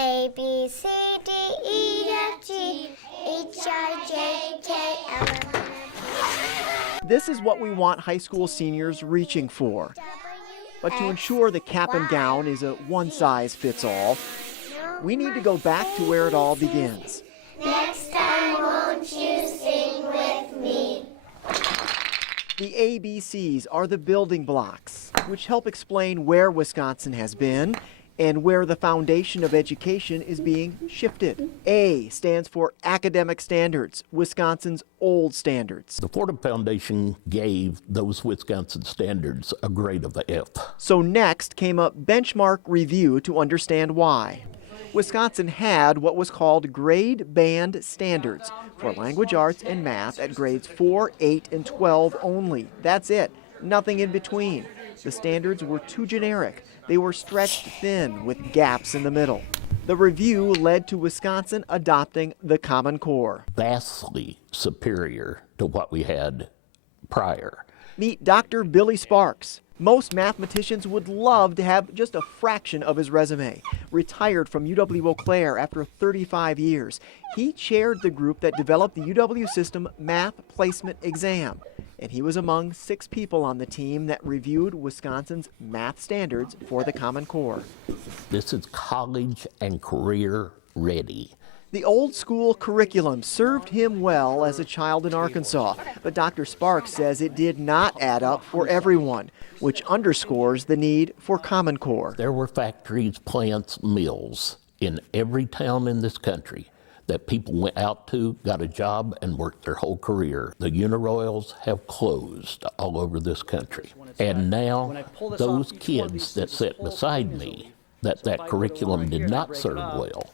A, B, C, D, E, F, G, H, I, J, K, L, M, N, O, P. This is what we want high school seniors reaching for. But to ensure the cap and gown is a one-size-fits-all, we need to go back to where it all begins. Next time, won't you sing with me? The ABCs are the building blocks, which help explain where Wisconsin has been and where the foundation of education is being shifted. A stands for academic standards, Wisconsin's old standards. The Fordham Foundation gave those Wisconsin standards a grade of a F. So next came a benchmark review to understand why. Wisconsin had what was called grade band standards for language arts and math at grades 4, 8, and 12 only. That's it, nothing in between. The standards were too generic. They were stretched thin with gaps in the middle. The review led to Wisconsin adopting the Common Core. Vastly superior to what we had prior. Meet Dr. Billy Sparks. Most mathematicians would love to have just a fraction of his resume. Retired from UW-Eau Claire after 35 years, he chaired the group that developed the UW system math placement exam. And he was among 6 people on the team that reviewed Wisconsin's math standards for the Common Core. This is college and career ready. The old school curriculum served him well as a child in Arkansas, but Dr. Sparks says it did not add up for everyone, which underscores the need for Common Core. There were factories, plants, mills in every town in this country that people went out to, got a job, and worked their whole career. The Uniroyals have closed all over this country. And now those kids that sit beside me, that curriculum did not serve well,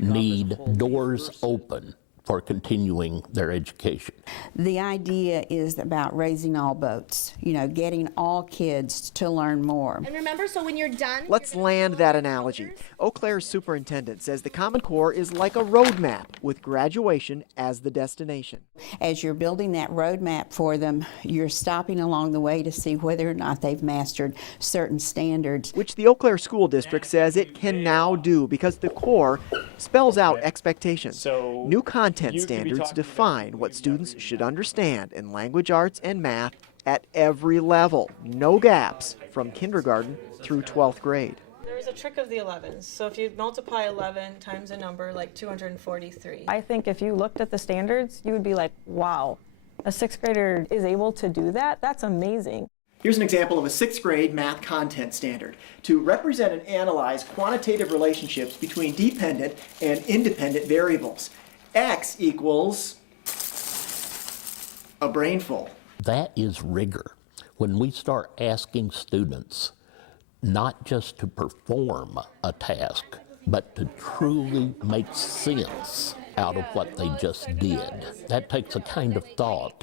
need doors open for continuing their education. The idea is about raising all boats, getting all kids to learn more. And remember, so when you're done... Let's land that analogy. Eau Claire's superintendent says the Common Core is like a roadmap with graduation as the destination. As you're building that roadmap for them, you're stopping along the way to see whether or not they've mastered certain standards. Which the Eau Claire School District says it can now do because the Core spells out expectations. New content standards define what students should understand in language arts and math at every level. No gaps from kindergarten through 12th grade. There's a trick of the 11s. So if you multiply 11 times a number like 243. I think if you looked at the standards, you would be like, wow, a 6th grader is able to do that? That's amazing. Here's an example of a 6th grade math content standard to represent and analyze quantitative relationships between dependent and independent variables. X equals a brainful. That is rigor. When we start asking students not just to perform a task, but to truly make sense out of what they just did, that takes a kind of thought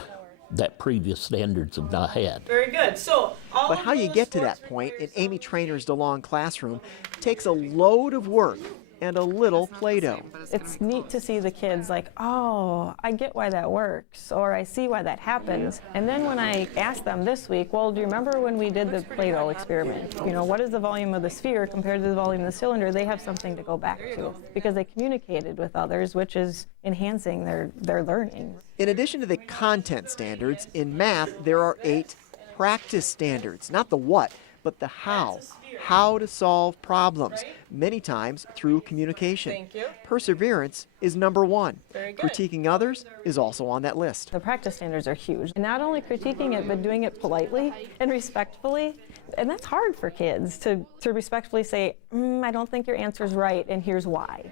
that previous standards have not had. Very good. So, but how you get to that point in Amy Trainor's DeLong classroom takes a load of work and a little Play-Doh. It's neat to see the kids like, oh, I get why that works, or I see why that happens. And then when I asked them this week, well, do you remember when we did the Play-Doh experiment? What is the volume of the sphere compared to the volume of the cylinder? They have something to go back to because they communicated with others, which is enhancing their learning. In addition to the content standards, in math there are 8 practice standards, not the what, but the how to solve problems, many times through communication. Thank you. Perseverance is number 1. Very good. Critiquing others is also on that list. The practice standards are huge. And not only critiquing it, but doing it politely and respectfully. And that's hard for kids to respectfully say, I don't think your answer's right, and here's why.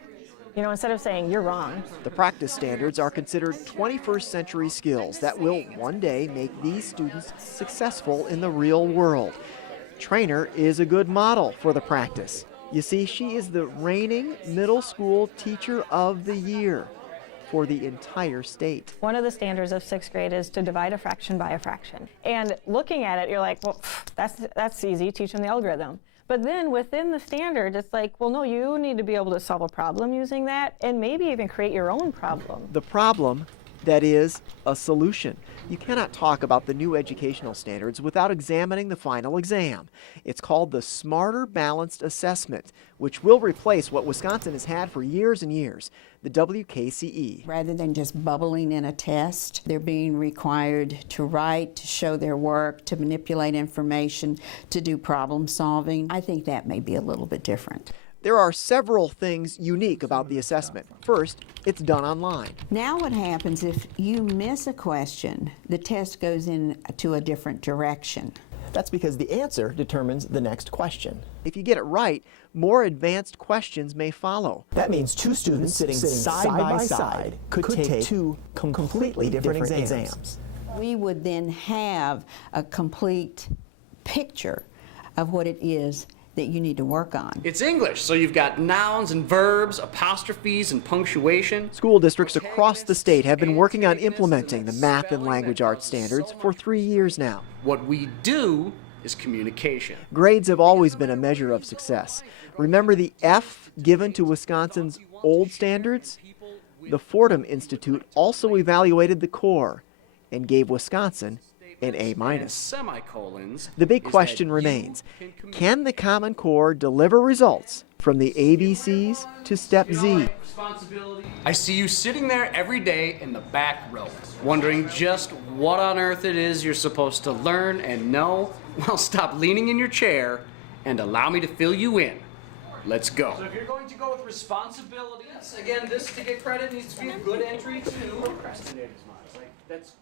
Instead of saying, you're wrong. The practice standards are considered 21st century skills that will one day make these students successful in the real world. Trainor is a good model for the practice. You see, she is the reigning middle school teacher of the year for the entire state. One of the standards of 6th grade is to divide a fraction by a fraction. And looking at it, you're like, well, that's easy, teach them the algorithm. But then within the standard, it's like, well, no, you need to be able to solve a problem using that and maybe even create your own problem. The problem That is, a solution. You cannot talk about the new educational standards without examining the final exam. It's called the Smarter Balanced Assessment, which will replace what Wisconsin has had for years and years, the WKCE. Rather than just bubbling in a test, they're being required to write, to show their work, to manipulate information, to do problem solving. I think that may be a little bit different. There are several things unique about the assessment. First, it's done online. Now what happens if you miss a question, the test goes in to a different direction. That's because the answer determines the next question. If you get it right, more advanced questions may follow. That means two students sitting side by side could take two completely different exams. We would then have a complete picture of what it is that you need to work on. It's English, so you've got nouns and verbs, apostrophes and punctuation. School districts across the state have been working on implementing the math and language arts standards for 3 years now. What we do is communication. Grades have always been a measure of success. Remember the F given to Wisconsin's old standards? The Fordham Institute also evaluated the core and gave Wisconsin an A-. Semicolons. The big question remains, can the Common Core deliver results from the ABCs to Step Z? I see you sitting there every day in the back row, wondering just what on earth it is you're supposed to learn and know. Well, stop leaning in your chair and allow me to fill you in. Let's go. So if you're going to go with responsibilities, again, this to get credit needs to be a good entry to procrastinators. Like, that's